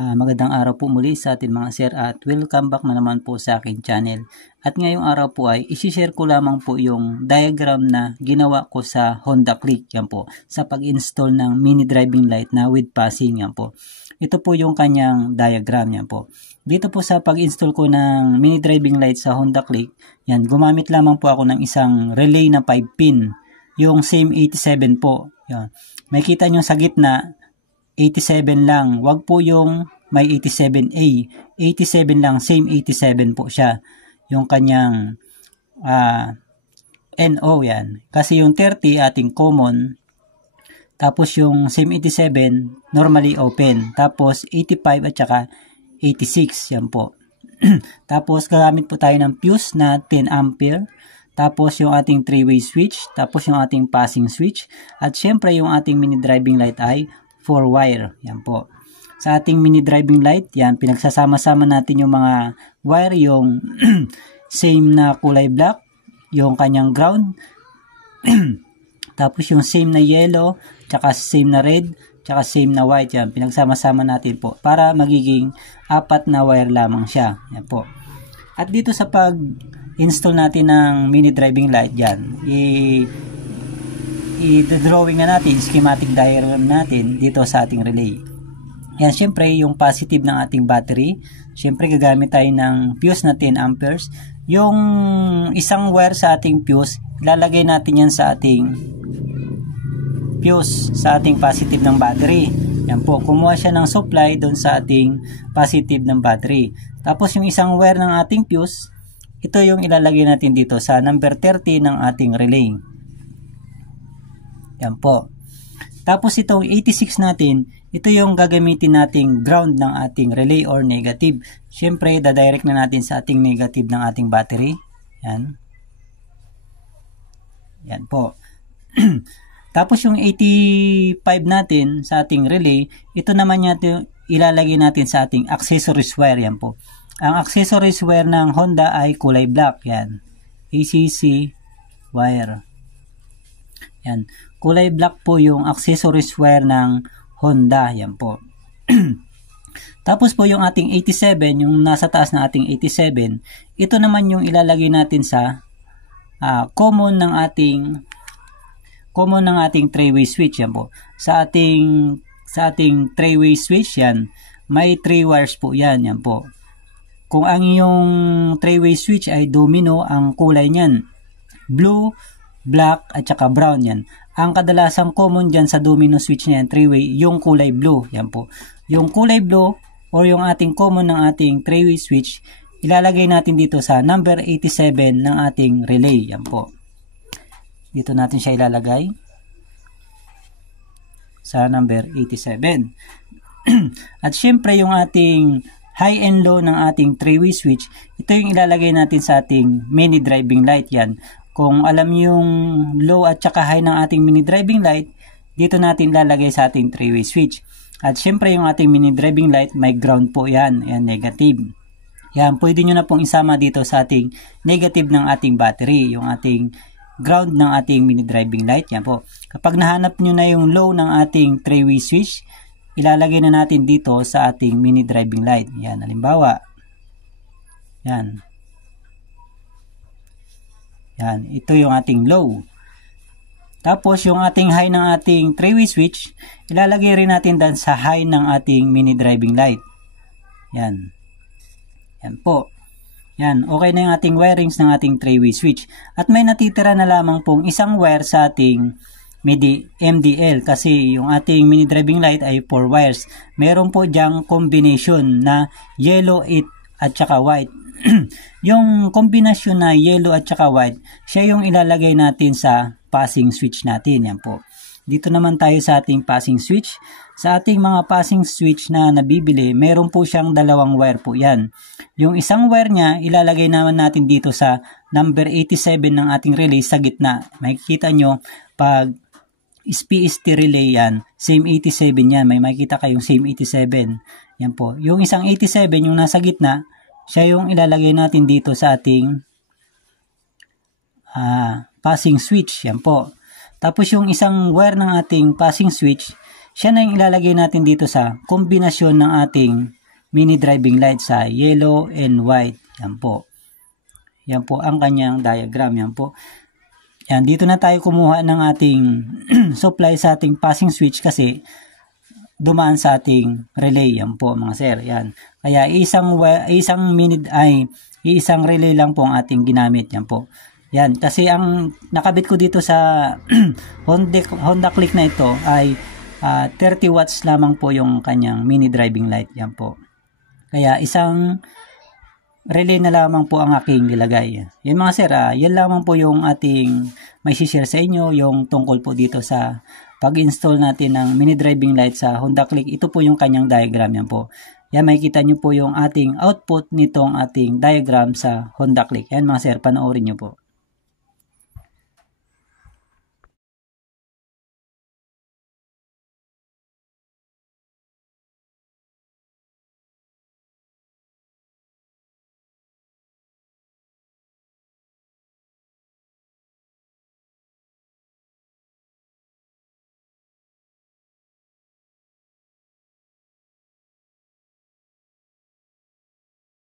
Magandang araw po muli sa ating mga sir at welcome back na naman po sa aking channel. At ngayong araw po ay isi-share ko lamang po yung diagram na ginawa ko sa Honda Click, yan po, sa pag-install ng mini driving light na with passing, yan po. Ito po yung kanyang diagram, yan po. Dito po sa pag-install ko ng mini driving light sa Honda Click, yan, gumamit lamang po ako ng isang relay na 5 pin, yung same 87 po. Yan. May kita nyo sa gitna, 87 lang, wag po yung may 87A, 87 lang, same 87 po siya, yung kanyang NO yan, kasi yung 30 ating common, tapos yung same 87 normally open, tapos 85 at saka 86, yan po. Tapos gagamit po tayo ng fuse na 10 ampere, tapos yung ating 3-way switch, tapos yung ating passing switch, at syempre yung ating mini driving light ay 4-wire, yan po. Sa ating mini driving light, yan, pinagsasama-sama natin yung mga wire, yung same na kulay black, yung kanyang ground, tapos yung same na yellow, tsaka same na red, tsaka same na white, yan, pinagsama-sama natin po, para magiging 4 na wire lamang siya, yan po. At dito sa pag-install natin ng mini driving light, yan, i-drawing na natin, schematic diagram natin dito sa ating relay. Yan, syempre yung positive ng ating battery, syempre gagamit tayo ng fuse na 10 amperes. Yung isang wire sa ating fuse, ilalagay natin yan sa ating fuse, sa ating positive ng battery. Yan po, kumuha siya ng supply doon sa ating positive ng battery. Tapos yung isang wire ng ating fuse, ito yung ilalagay natin dito sa number 30 ng ating relay. Yan po. Tapos itong 86 natin, ito yung gagamitin nating ground ng ating relay or negative. Siyempre, dadirect na natin sa ating negative ng ating battery. Yan. Yan po. Tapos yung 85 natin sa ating relay, ito naman natin ilalagay natin sa ating accessories wire. Yan po. Ang accessories wire ng Honda ay kulay black. Yan. ACC wire. Yan. Kulay black po yung accessories wire ng Honda. Yan po. Tapos po yung ating 87, yung nasa taas na ating 87, ito naman yung ilalagay natin sa common ng ating 3-way switch. Yan po. Sa ating 3-way switch yan, may 3 wires po yan. Yan po. Kung ang yung 3-way switch ay domino, ang kulay niyan blue, black at saka brown yan. Ang kadalasang common dyan sa domino switch niyan, 3-way, yung kulay blue. Yan po. Yung kulay blue or yung ating common ng ating 3-way switch, ilalagay natin dito sa number 87 ng ating relay. Yan po. Dito natin siya ilalagay sa number 87. At syempre yung ating high and low ng ating 3-way switch, ito yung ilalagay natin sa ating mini driving light. Yan. Kung alam yung low at saka high ng ating mini driving light, dito natin lalagay sa ating 3-way switch. At syempre yung ating mini driving light, may ground po yan, yan negative. Yan, pwede nyo na pong isama dito sa ating negative ng ating battery, yung ating ground ng ating mini driving light. Yan po. Kapag nahanap nyo na yung low ng ating 3-way switch, ilalagay na natin dito sa ating mini driving light. Yan, halimbawa. Yan. Yan, ito yung ating low. Tapos yung ating high ng ating 3-way switch, ilalagay rin natin dan sa high ng ating mini driving light. Yan. Yan po. Yan, okay na yung ating wirings ng ating 3-way switch. At may natitira na lamang pong isang wire sa ating MDL kasi yung ating mini driving light ay 4 wires. Meron po diyang combination na yellow at saka white. Yung kombinasyon na yellow at saka white, siya yung ilalagay natin sa passing switch natin. Yan po. Dito naman tayo sa ating passing switch. Sa ating mga passing switch na nabibili, meron po siyang 2 wire po yan. Yung isang wire niya, ilalagay naman natin dito sa number 87 ng ating relay sa gitna. Makikita nyo, pag SPST relay yan, same 87 yan. May makikita kayong same 87. Yan po. Yung isang 87, yung nasa gitna, siya yung ilalagay natin dito sa ating passing switch. Yan po. Tapos yung isang wire ng ating passing switch, siya na yung ilalagay natin dito sa kombinasyon ng ating mini driving light sa yellow and white. Yan po. Yan po ang kanyang diagram. Yan po. Yan, dito na tayo kumuha ng ating supply sa ating passing switch kasi dumaan sa ating relay. Yan po mga sir. Yan. Kaya isang relay lang po ang ating ginamit. Yan po. Yan. Kasi ang nakabit ko dito sa Honda Click na ito ay 30 watts lamang po yung kanyang mini driving light. Yan po. Kaya isang relay na lamang po ang aking nilagay. Yan mga sir, yan lamang po yung ating may share sa inyo, yung tungkol po dito sa pag-install natin ng mini driving light sa Honda Click. Ito po yung kanyang diagram. Yan po. Yan, makikita nyo po yung ating output nitong ating diagram sa Honda Click. Yan mga sir, panoorin nyo po.